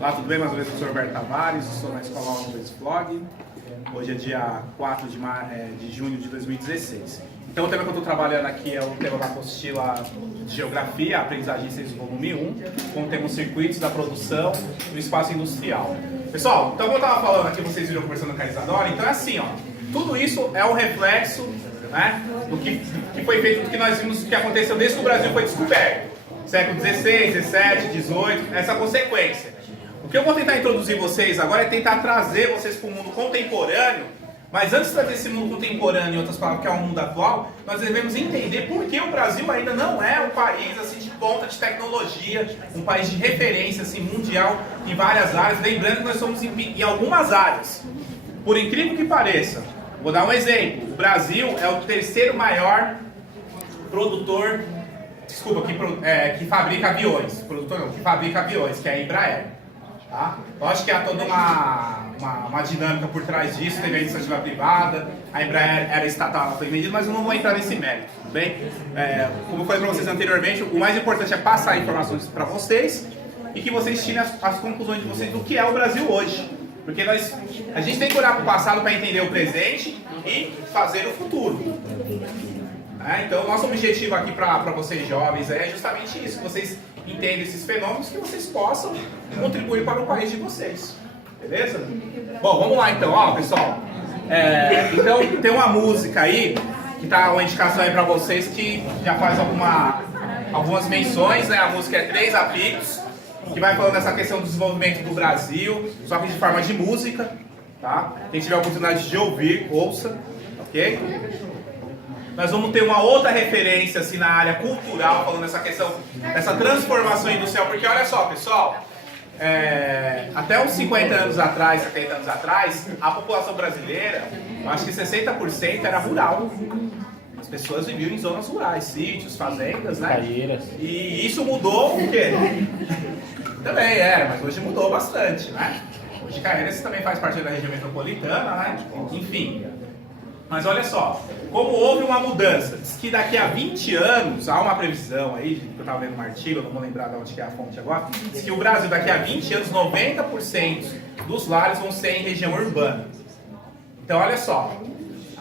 Olá, tudo bem? Mais uma vez, eu sou Roberto Tavares, sou na Escola Alves Vlog. Hoje é dia 4 de junho de 2016. Então, o tema que eu estou trabalhando aqui é o tema da apostila de Geografia, Aprendizagem e Ciências, volume 1, com o tema Circuitos da Produção no Espaço Industrial. Pessoal, então, como eu estava falando aqui, vocês viram conversando com a Isadora, então é assim, ó, tudo isso é um reflexo, né, do que foi feito, do que nós vimos que aconteceu desde que o Brasil foi descoberto. Século XVI, XVII, XVIII, essa consequência. O que eu vou tentar introduzir vocês agora é tentar trazer vocês para o mundo contemporâneo, mas antes de trazer esse mundo contemporâneo, em outras palavras, que é o mundo atual, nós devemos entender por que o Brasil ainda não é um país assim, de ponta de tecnologia, um país de referência assim, mundial em várias áreas, lembrando que nós somos em algumas áreas. Por incrível que pareça, vou dar um exemplo, o Brasil é o terceiro maior produtor, que fabrica aviões, produtor não, que fabrica aviões, que é a Embraer. Tá? Eu acho que há toda uma dinâmica por trás disso, teve a iniciativa privada, a Embraer era estatal, ela foi vendida, mas eu não vou entrar nesse mérito, tudo bem? Como eu falei para vocês anteriormente, o mais importante é passar informações para vocês e que vocês tirem as conclusões de vocês do que é o Brasil hoje. Porque a gente tem que olhar para o passado para entender o presente e fazer o futuro. Então, nosso objetivo aqui para vocês jovens é justamente isso, que vocês entendam esses fenômenos, que vocês possam contribuir para o país de vocês. Beleza? Bom, vamos lá então, ó, pessoal. Então, tem uma música aí, que tá uma indicação aí para vocês, que já faz algumas menções, né? A música é Três Apicos, que vai falando dessa questão do desenvolvimento do Brasil, só que de forma de música, tá? Quem tiver a oportunidade de ouvir, ouça, ok? Nós vamos ter uma outra referência assim, na área cultural, falando dessa questão, dessa transformação industrial, porque olha só, pessoal, até uns 50 anos atrás, 70 anos atrás, a população brasileira, eu acho que 60% era rural. As pessoas viviam em zonas rurais, sítios, fazendas, né? Carreiras. E isso mudou o quê? Também mas hoje mudou bastante, né? Hoje Carreiras também faz parte da região metropolitana, né? Enfim. Mas olha só, como houve uma mudança, diz que daqui a 20 anos, há uma previsão aí, que eu estava lendo um artigo, eu não vou lembrar de onde que é a fonte agora, diz que o Brasil daqui a 20 anos, 90% dos lares vão ser em região urbana. Então olha só,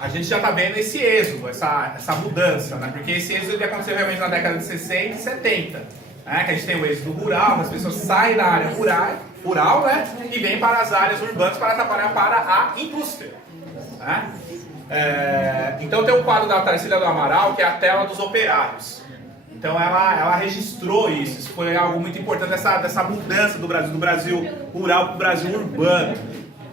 a gente já está vendo esse êxodo, essa mudança, né? Porque esse êxodo ele aconteceu realmente na década de 60 e 70, né? Que a gente tem o êxodo rural, as pessoas saem da área rural, né? E vêm para as áreas urbanas para trabalhar para a indústria, né? Então tem um quadro da Tarsila do Amaral, que é a tela dos operários. Então ela registrou isso foi algo muito importante, dessa mudança do Brasil rural para o Brasil urbano.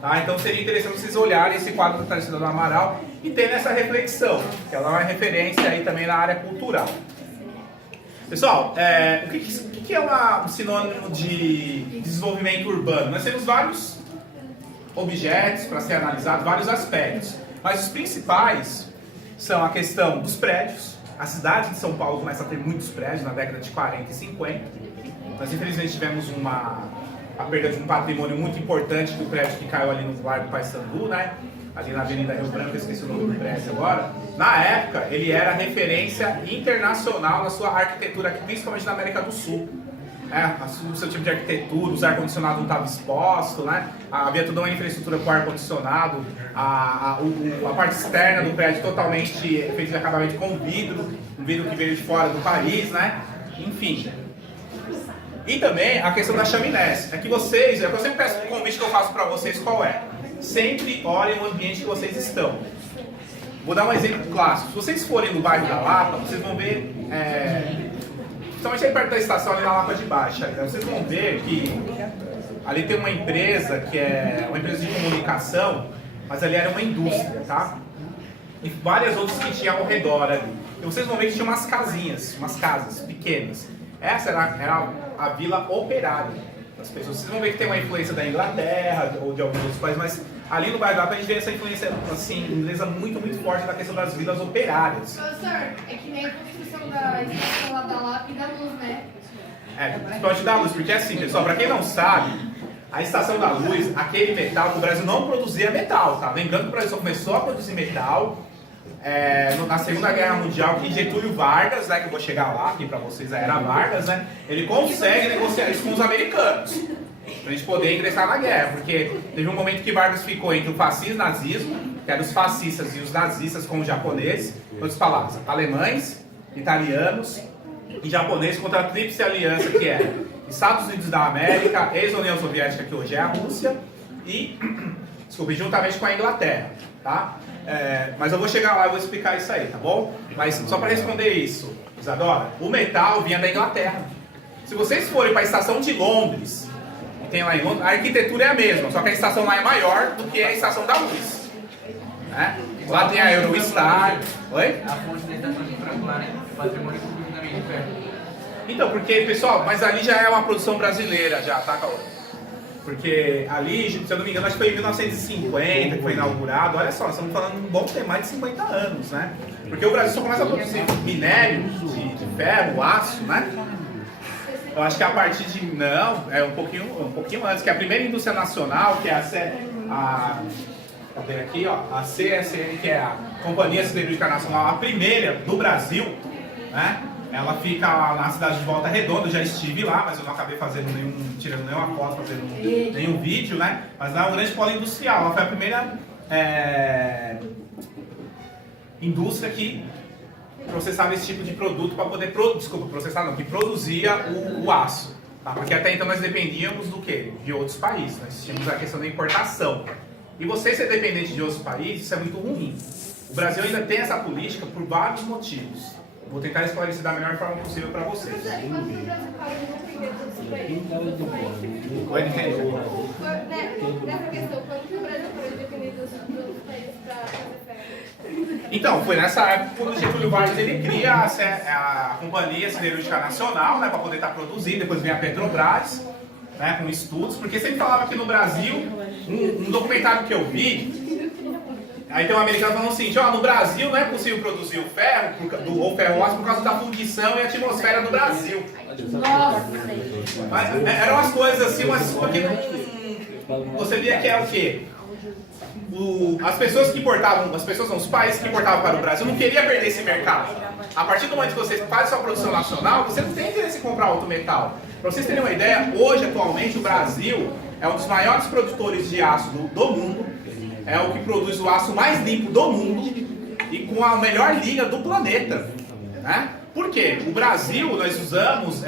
Tá? Então seria interessante vocês olharem esse quadro da Tarsila do Amaral e terem essa reflexão, que ela é uma referência aí também na área cultural. Pessoal, o que é um sinônimo de desenvolvimento urbano? Nós temos vários objetos para ser analisados, vários aspectos. Mas os principais são a questão dos prédios. A cidade de São Paulo começa a ter muitos prédios na década de 40 e 50. Nós infelizmente tivemos a perda de um patrimônio muito importante do prédio que caiu ali no Largo Paissandu, né? Ali na Avenida Rio Branco, eu esqueci o nome do prédio agora. Na época, ele era referência internacional na sua arquitetura aqui, principalmente na América do Sul. O seu tipo de arquitetura, os ar-condicionado não estava exposto, né? Havia toda uma infraestrutura com ar-condicionado, a parte externa do prédio totalmente feita de acabamento com vidro, um vidro que veio de fora do país, né? Enfim. E também a questão das chaminés. Eu sempre peço o convite que eu faço para vocês, qual é? Sempre olhem o ambiente que vocês estão. Vou dar um exemplo clássico. Se vocês forem no bairro da Lapa, vocês vão ver... Principalmente aí perto da estação, ali na Lapa de Baixa, vocês vão ver que ali tem uma empresa que é uma empresa de comunicação, mas ali era uma indústria, tá? E várias outras que tinham ao redor ali. E vocês vão ver que tinha umas casinhas, umas casas pequenas. Essa era a Vila Operária das pessoas. Vocês vão ver que tem uma influência da Inglaterra ou de alguns outros países, mas ali no bairro da Lapa a gente vê essa influência assim, inglesa muito, muito forte da questão das vilas operárias. Professor, é que nem a construção da estação lá da Lapa e da Luz, né? Principalmente da Luz, porque assim, pessoal, pra quem não sabe, a Estação da Luz, aquele metal que o Brasil não produzia metal, tá? Lembrando que o Brasil só começou a produzir metal na Segunda Guerra Mundial, que Getúlio Vargas, né, que eu vou chegar lá, aqui para vocês, a Era Vargas, né, ele consegue negociar isso com os americanos, para a gente poder ingressar na guerra, porque teve um momento que Vargas ficou entre o fascismo e o nazismo, que eram os fascistas e os nazistas com os japoneses, em outras palavras, alemães, italianos e japoneses contra a Tríplice Aliança, que é Estados Unidos da América, ex-União Soviética, que hoje é a Rússia, e, desculpe, juntamente com a Inglaterra, tá? Mas eu vou chegar lá e vou explicar isso aí, tá bom? Mas só para responder isso, Isadora, o metal vinha da Inglaterra. Se vocês forem para a estação de Londres, tem lá em Londres, a arquitetura é a mesma, só que a estação lá é maior do que a estação da luz. Né? Lá tem a Eurostar. Oi? A fonte da estação de Franklin, patrimônio público da Minha de Ferro. Então, porque, pessoal, mas ali já é uma produção brasileira já, tá, Caô? Porque ali, se eu não me engano, acho que foi em 1950 que foi inaugurado. Olha só, nós estamos falando de um bom tempo, mais de 50 anos, né? Porque o Brasil só começa a produzir minério de ferro, aço, né? Eu acho que a partir de... Não, é um pouquinho antes, que a primeira indústria nacional, que é cadê aqui, ó? A CSN, que é a Companhia Siderúrgica Nacional, a primeira do Brasil, né? Ela fica na cidade de Volta Redonda, eu já estive lá, mas eu não acabei tirando nenhuma foto, fazendo nenhum vídeo, né? Mas lá é um grande polo industrial, ela foi a primeira indústria que processava esse tipo de produto para poder que produzia o aço. Tá? Porque até então nós dependíamos do quê? De outros países, nós tínhamos a questão da importação. E você ser dependente de outros países, isso é muito ruim. O Brasil ainda tem essa política por vários motivos. Vou tentar esclarecer da melhor forma possível para vocês. Mas quando o Brasil fala de não depender dos outros países, Oi, entende? nessa questão, quando que o Brasil parou de depender dos outros países para fazer ferro? Então, foi nessa época quando o Getúlio Vargas ele cria a Companhia Siderúrgica Nacional, né, para poder estar produzindo, depois vem a Petrobras, né, com estudos, porque sempre falava que no Brasil, um documentário que eu vi, aí tem um americano falando assim, no Brasil não é possível produzir o ferro, ou ferro aço, por causa da fundição e atmosfera do Brasil. Mas, eram as coisas assim, mas porque você via que é o quê? As pessoas que importavam, os países que importavam para o Brasil não queriam perder esse mercado. A partir do momento que você faz sua produção nacional, você não tem interesse em comprar outro metal. Para vocês terem uma ideia, hoje, atualmente, o Brasil é um dos maiores produtores de aço do mundo, é o que produz o aço mais limpo do mundo e com a melhor liga do planeta. Né? Por quê? O Brasil, nós usamos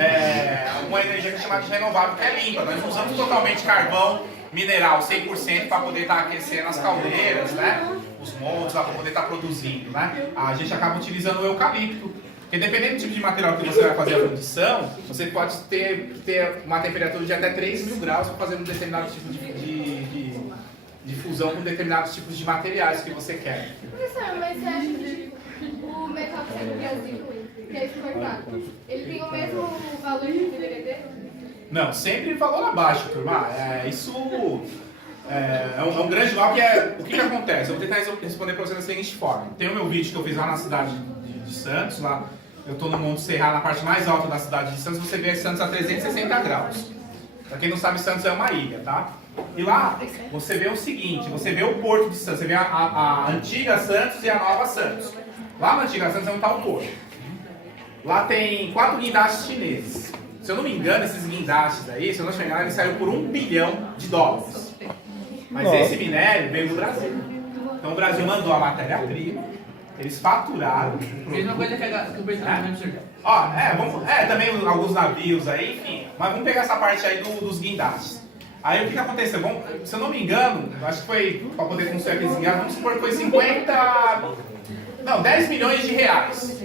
uma energia que é chamada de renovável, que é limpa. Nós não usamos totalmente carvão mineral 100% para poder estar aquecendo as caldeiras, né? Os moldes para poder estar produzindo, né? A gente acaba utilizando o eucalipto, porque dependendo do tipo de material que você vai fazer a fundição, você pode ter uma temperatura de até 3.000 graus para fazer um determinado tipo de fusão com determinados tipos de materiais que você quer. Professor, mas você acha que o metal que sai do Brasil, que é exportado, ele tem o mesmo valor que deveria ter? Não, sempre valor abaixo, turma. Isso é um grande mal que o que acontece? Eu vou tentar responder para você da seguinte forma. Tem o meu vídeo que eu fiz lá na cidade de Santos, lá eu estou no Monte Serra, na parte mais alta da cidade de Santos, você vê Santos a 360 graus. Para quem não sabe, Santos é uma ilha, tá? E lá você vê o seguinte, você vê o porto de Santos, você vê a antiga Santos e a nova Santos. Lá na antiga Santos é onde está o porto. Lá tem 4 guindastes chineses. Se eu não me engano, esses guindastes aí, se eu não me engano, eles saíram por $1 bilhão. Mas esse minério veio do Brasil. Então o Brasil mandou a matéria-prima, eles faturaram. Mesma coisa que o petróleo, né, senhor? Também alguns navios aí, enfim. Mas vamos pegar essa parte aí dos guindastes. Aí o que aconteceu? Se eu não me engano, acho que foi para poder construir aqueles guindastes, vamos supor que foi 10 milhões de reais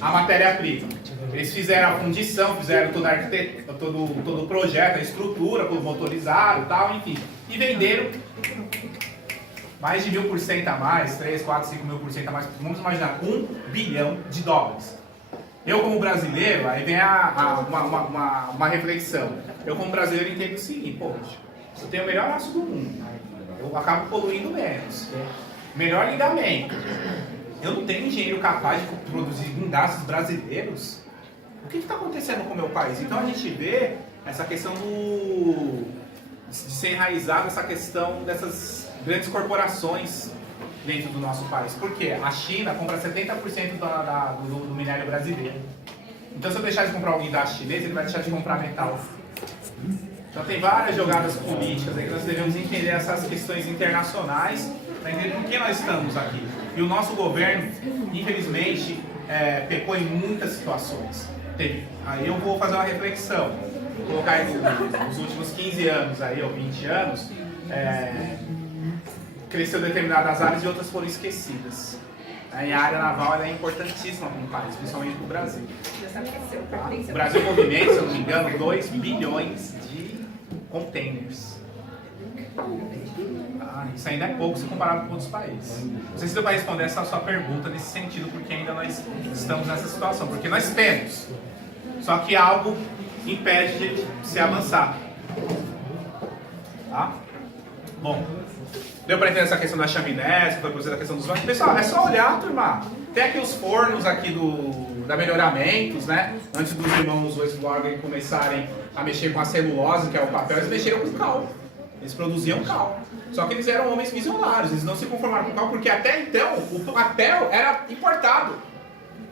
a matéria-prima. Eles fizeram a fundição, fizeram toda a arquitetura, todo o projeto, a estrutura, motorizaram e tal, enfim. E venderam mais de 1.000% a mais, 3, 4, 5.000% a mais. Vamos imaginar, $1 bilhão. Eu como brasileiro, aí vem uma reflexão. Eu como brasileiro entendo o seguinte, poxa, eu tenho o melhor aço do mundo, eu acabo poluindo menos, melhor ligamento. Eu não tenho engenheiro capaz de produzir guindastes brasileiros. O que está acontecendo com o meu país? Então a gente vê essa questão de ser enraizado, essa questão dessas grandes corporações dentro do nosso país. Por quê? A China compra 70% do minério brasileiro. Então, se eu deixar de comprar alguém da chinesa, ele vai deixar de comprar metal. Então, tem várias jogadas políticas aí que nós devemos entender essas questões internacionais para entender por que nós estamos aqui. E o nosso governo, infelizmente, pecou em muitas situações. Aí eu vou fazer uma reflexão. Vou colocar aí nos últimos 15 anos, aí, ou 20 anos, cresceu determinadas áreas e outras foram esquecidas. E a área naval ela é importantíssima para um país, principalmente para o Brasil. Tá? O Brasil movimenta, se eu não me engano, 2 bilhões de containers. Isso ainda é pouco se comparado com outros países. Não sei se deu para responder essa sua pergunta nesse sentido, porque ainda nós estamos nessa situação. Porque nós temos, só que algo impede de se avançar. Tá? Bom, deu para entender essa questão da chaminé, foi por da questão dos bancos. Pessoal, é só olhar, turma. Tem aqui os fornos aqui da Melhoramentos, né? Antes dos irmãos Weisborger começarem a mexer com a celulose, que é o papel, eles mexeram com cal. Eles produziam cal. Só que eles eram homens visionários, eles não se conformaram com o cal, porque até então o papel era importado.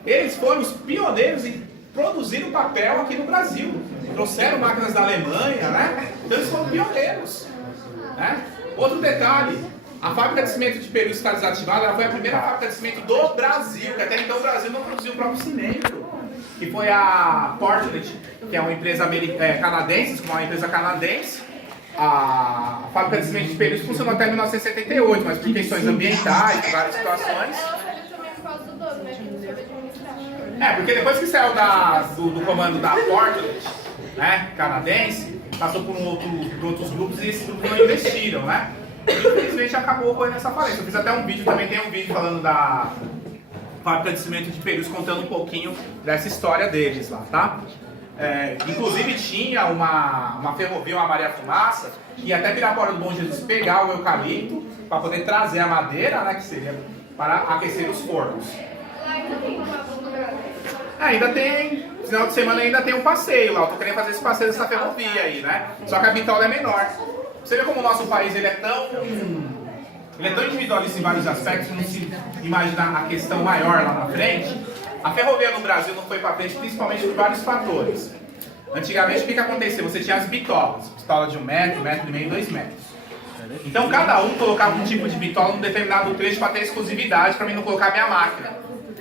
Eles foram os pioneiros em produzir o papel aqui no Brasil. Trouxeram máquinas da Alemanha, né? Então eles foram pioneiros. Né? Outro detalhe, a fábrica de cimento de Perus que está desativada, ela foi a primeira fábrica de cimento do Brasil, que até então o Brasil não produziu o próprio cimento. Que foi a Portland, que é uma empresa canadense, uma empresa canadense. A fábrica de cimento de Perus funcionou até 1978, mas por questões ambientais, por várias situações. Ela fez também por causa do dono, né? Que não soube administrar. Porque depois que saiu do comando da Portland, né, canadense, passou por outros grupos e esses grupos não investiram, né? Infelizmente acabou correndo essa falência. Eu fiz até um vídeo, também tem um vídeo falando da fábrica de cimento de Perus, contando um pouquinho dessa história deles lá, tá? Inclusive tinha uma ferrovia, uma Maria Fumaça, que ia até Pirapora do Bom Jesus pegar o eucalipto para poder trazer a madeira, né, que seria para aquecer os fornos. Lá ainda tem uma bunda. Ainda tem, final de semana ainda tem um passeio lá, eu tô querendo fazer esse passeio dessa ferrovia aí, né? Só que a bitola é menor. Você vê como o nosso país ele é tão individualista em vários aspectos, não se imagina a questão maior lá na frente. A ferrovia no Brasil não foi para frente principalmente por vários fatores. Antigamente o que acontecia? Você tinha as bitolas, bitola de 1 metro, 1,5 metro, 2 metros. Então cada um colocava um tipo de bitola num determinado trecho para ter exclusividade, para mim não colocar a minha máquina,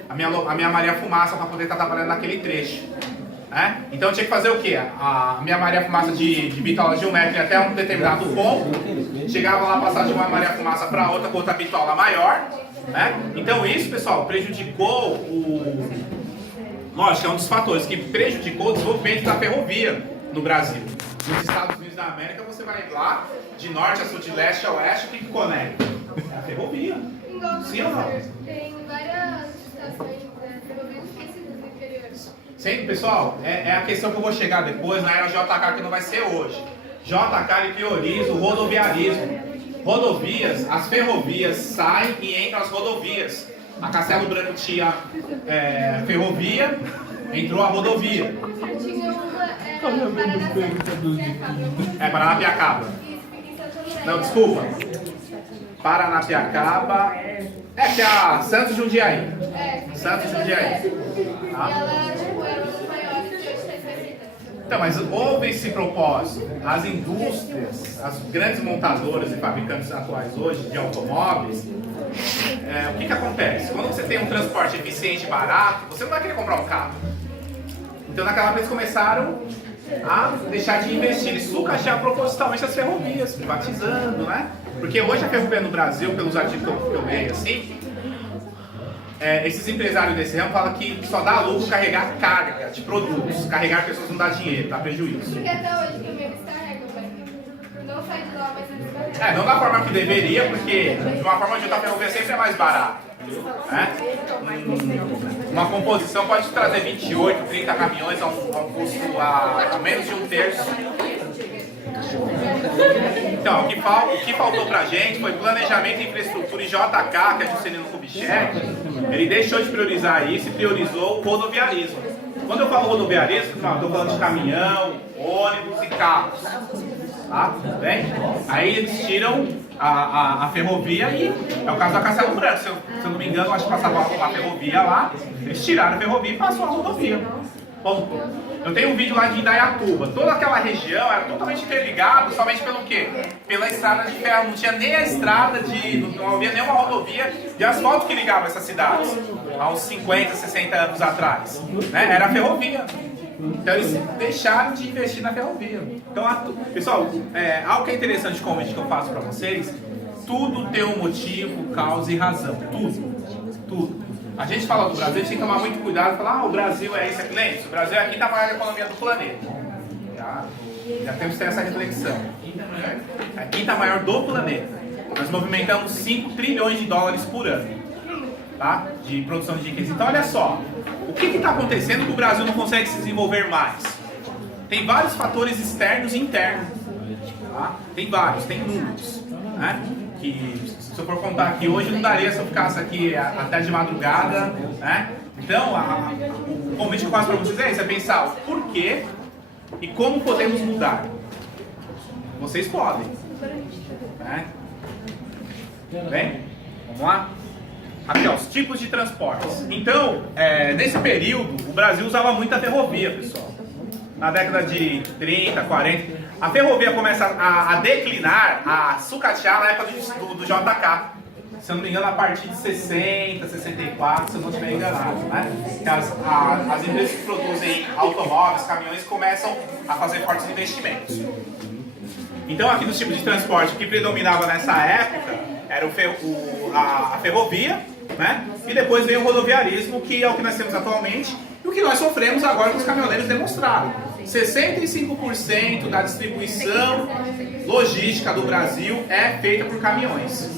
a minha Maria Fumaça para poder estar trabalhando naquele trecho. Então eu tinha que fazer o quê? A minha Maria Fumaça de bitola de 1 metro até um determinado ponto, chegava lá, passar de uma Maria Fumaça para outra com outra bitola maior. Então isso, pessoal, prejudicou lógico, é um dos fatores que prejudicou o desenvolvimento da ferrovia no Brasil. Nos Estados Unidos da América, você vai lá, de norte a sul, de leste a oeste, o que conecta? É a ferrovia. Sim ou não? Tem várias estações ferrovias esquecidas no interior. Sim, pessoal, é a questão que eu vou chegar depois na era JK, que não vai ser hoje. JK ele prioriza o rodoviarismo. Rodovias, as ferrovias saem e entram as rodovias. A Castelo Branco tinha ferrovia, entrou a rodovia. Tinha uma Paranapiacaba. Não, desculpa. Paranapiacaba. Que é a Santos Jundiaí. Santos Jundiaí. E ela, tipo, era uma das maiores de 860. Então, mas houve esse propósito. As indústrias, as grandes montadoras e fabricantes atuais hoje de automóveis, o que acontece? Quando você tem um transporte eficiente e barato, você não vai querer comprar um carro. Então naquela vez começaram a deixar de investir e sucatear propositalmente as ferrovias, privatizando, né? Porque hoje a ferrovia no Brasil, pelos artigos que eu leio assim, esses empresários desse ramo falam que só dá lucro carregar carga de produtos, carregar pessoas não dá dinheiro, dá prejuízo. Porque até hoje também eles carregam, mas não sai de lá, mas eles carregam. Não da forma que deveria, porque de uma forma ou de outra a ferrovia sempre é mais barata. Uma composição pode trazer 28, 30 caminhões a um custo a menos de 1/3. Então, o que faltou pra gente foi planejamento e infraestrutura em JK, que é Juscelino Kubitschek. Ele deixou de priorizar isso e priorizou o rodoviarismo. Quando eu falo rodoviarismo, eu estou falando de caminhão, ônibus e carros. Tá? Bem? Aí eles tiram a ferrovia e é o caso da Castelo Branco. Se eu não me engano, acho que passava a ferrovia lá, eles tiraram a ferrovia e passou a rodovia. Bom, eu tenho um vídeo lá de Indaiatuba. Toda aquela região era totalmente interligada, somente pelo quê? Pela estrada de ferro. Não tinha nem a estrada não havia nenhuma rodovia de asfalto que ligava essas cidades há uns 50, 60 anos atrás. Né? Era a ferrovia. Então eles deixaram de investir na ferrovia. Então, pessoal, algo que é interessante com o vídeo que eu faço para vocês, tudo tem um motivo, causa e razão. Tudo. A gente fala do Brasil, a gente tem que tomar muito cuidado e falar, o Brasil é isso, o Brasil é a quinta maior economia do planeta. Já temos que ter essa reflexão. É a quinta maior do planeta. Nós movimentamos 5 trilhões de dólares por ano, tá? De produção de riqueza. Então olha só, o que está acontecendo que o Brasil não consegue se desenvolver mais? Tem vários fatores externos e internos. Tá? Tem vários, tem números. Né? Que se eu for contar aqui hoje não daria se eu ficasse aqui até de madrugada, né? Então, o convite que eu faço para vocês é pensar o porquê e como podemos mudar. Vocês podem, né? Bem, vamos lá? Aqui, ó, os tipos de transportes. Então, nesse período, o Brasil usava muito a ferrovia, pessoal. Na década de 30, 40, a ferrovia começa a declinar, a sucatear na época do JK. Se eu não me engano, a partir de 60, 64, se eu não estiver enganado, né? As empresas que produzem automóveis, caminhões, começam a fazer fortes investimentos. Então, aqui nos tipos de transporte, o que predominava nessa época era a ferrovia, né? E depois veio o rodoviarismo, que é o que nós temos atualmente, e o que nós sofremos agora que os caminhoneiros demonstraram. 65% da distribuição logística do Brasil é feita por caminhões.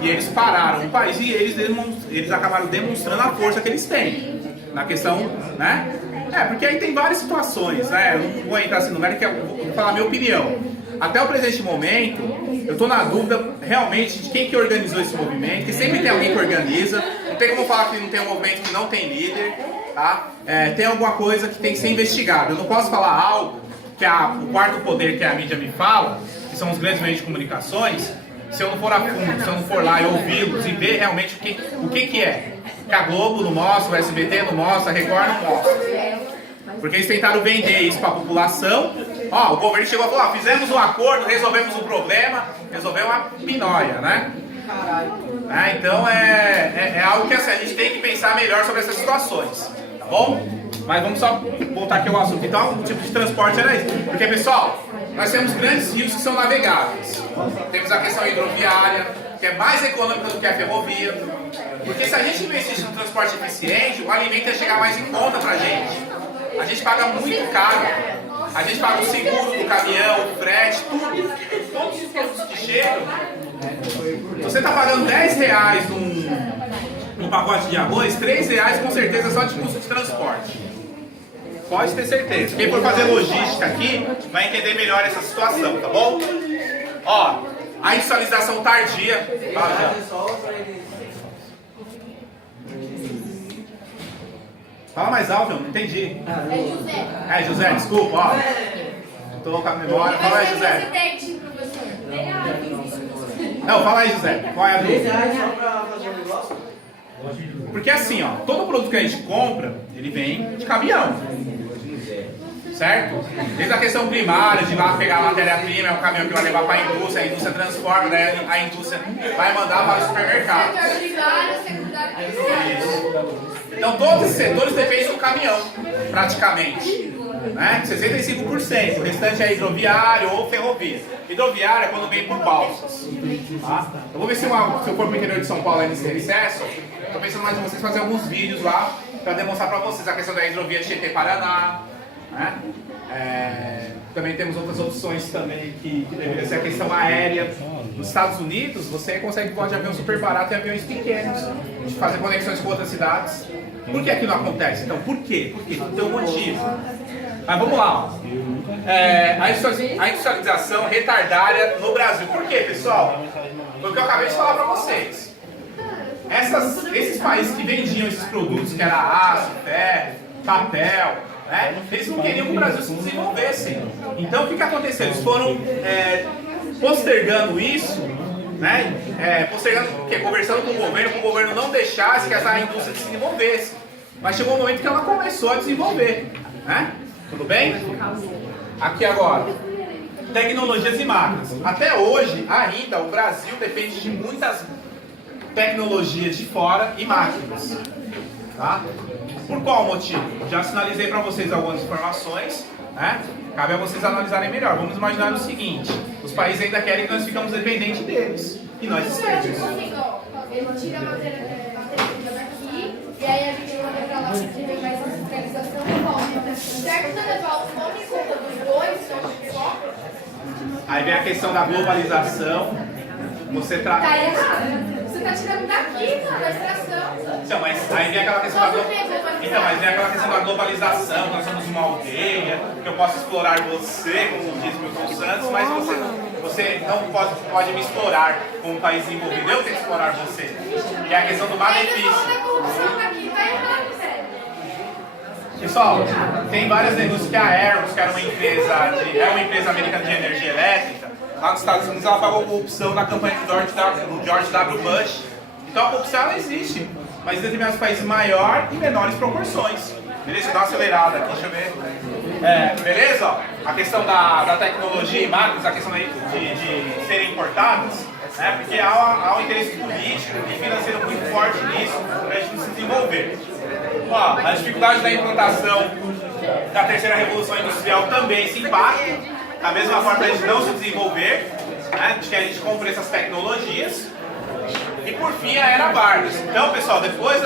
E eles pararam o país e eles acabaram demonstrando a força que eles têm na questão, né? Porque aí tem várias situações, né? Eu não vou entrar assim no mérito, vou falar a minha opinião. Até o presente momento, eu estou na dúvida realmente de quem que organizou esse movimento, que sempre tem alguém que organiza. Não tem como falar que não tem um movimento que não tem líder, tá? Tem alguma coisa que tem que ser investigada. Eu não posso falar algo que o quarto poder que a mídia me fala, que são os grandes meios de comunicações, se eu não for a fundo, se eu não for lá e ouvi-los e ver realmente o que é. Que a Globo não mostra, o SBT não mostra, a Record não mostra. Porque eles tentaram vender isso para a população. O governo chegou e falou, fizemos um acordo, resolvemos um problema, resolveu uma pinóia, né? Então é algo que assim, a gente tem que pensar melhor sobre essas situações, tá bom? Mas vamos só voltar aqui ao assunto. Então, o tipo de transporte era isso. Porque, pessoal, nós temos grandes rios que são navegáveis. Temos a questão hidroviária, que é mais econômica do que a ferrovia. Porque se a gente investisse num transporte eficiente, o alimento ia chegar mais em conta pra gente. A gente paga muito caro. A gente paga o seguro do caminhão, o frete, tudo. Todos os produtos que chegam. Se você está pagando R$10 num pacote de arroz, R$3 com certeza só de custo de transporte. Pode ter certeza. Quem for fazer logística aqui vai entender melhor essa situação, tá bom? A industrialização tardia. Fala mais alto, eu não entendi. É José. José, desculpa, Não tô com a memória. Fala aí, José. Não, fala aí, José. Qual é a dúvida? Porque assim, todo produto que a gente compra, ele vem de caminhão. Certo? Desde a questão primária, de lá pegar a matéria-prima, é o caminhão que vai levar para a indústria transforma, daí a indústria vai mandar para o supermercado. Então todos esses setores dependem do caminhão, praticamente. Né? 65%, o restante é hidroviário ou ferrovia. Hidroviário é quando vem por balsas. Tá? Eu vou ver se eu for para o interior de São Paulo aí nesse recesso, estou pensando mais em vocês fazer alguns vídeos lá para demonstrar para vocês a questão da hidrovia de Tietê-Paraná. Né? Também temos outras opções também que deveria ser a questão aérea. Nos Estados Unidos você consegue voar de avião super barato e aviões pequenos, de fazer conexões com outras cidades. Por que aqui não acontece? Então, por quê? Porque não tem um motivo. Mas vamos lá. A industrialização retardária no Brasil. Por quê, pessoal? Foi o que eu acabei de falar para vocês. Esses países que vendiam esses produtos, que era aço, ferro, papel, eles não queriam que o Brasil se desenvolvesse. Então o que aconteceu? Eles foram postergando isso né? Postergando, conversando com o governo não deixasse que essa indústria se desenvolvesse. Mas chegou um momento que ela começou a desenvolver, né? Tudo bem? Aqui agora, tecnologias e máquinas. Até hoje, ainda, o Brasil depende de muitas tecnologias de fora e máquinas. Tá? Por qual motivo? Já sinalizei para vocês algumas informações, né? Cabe a vocês analisarem melhor. Vamos imaginar o seguinte: os países ainda querem que nós ficamos dependentes deles. E nós estamos. Tipo assim, ó, ele tira a matéria-prima daqui, e aí a gente manda pra lá, porque vem mais industrialização e volta. Certo que levar os nomes em conta dos dois, não só? Aí vem a questão da globalização. Você Tá trata. errado. Você tá tirando daqui, cara, da extração. Então, mas aí vem aquela questão da globalização, nós somos uma aldeia, que eu posso explorar você, como diz Milton Santos, mas você não pode me explorar como um país desenvolvido, eu tenho que explorar você. Que é a questão do malefício. Ainda falando da corrupção daqui, tá errado, velho. Pessoal, tem várias indústrias, que a Airbus, que era uma empresa americana de energia elétrica, lá nos Estados Unidos ela pagou corrupção na campanha do George W. Bush. Então a corrupção ela existe, mas em determinados países maior e menores proporções. Beleza? Dá uma acelerada aqui, deixa eu ver. Beleza? Ó, a questão da tecnologia e máquinas, a questão de serem importadas, né? Porque há um interesse político e financeiro muito forte nisso para a gente se desenvolver. Ó, a dificuldade da implantação da terceira revolução industrial também se impacta, da mesma forma a gente não se desenvolver, né? De que a gente compre essas tecnologias. E por fim a era Vargas. Então, pessoal, depois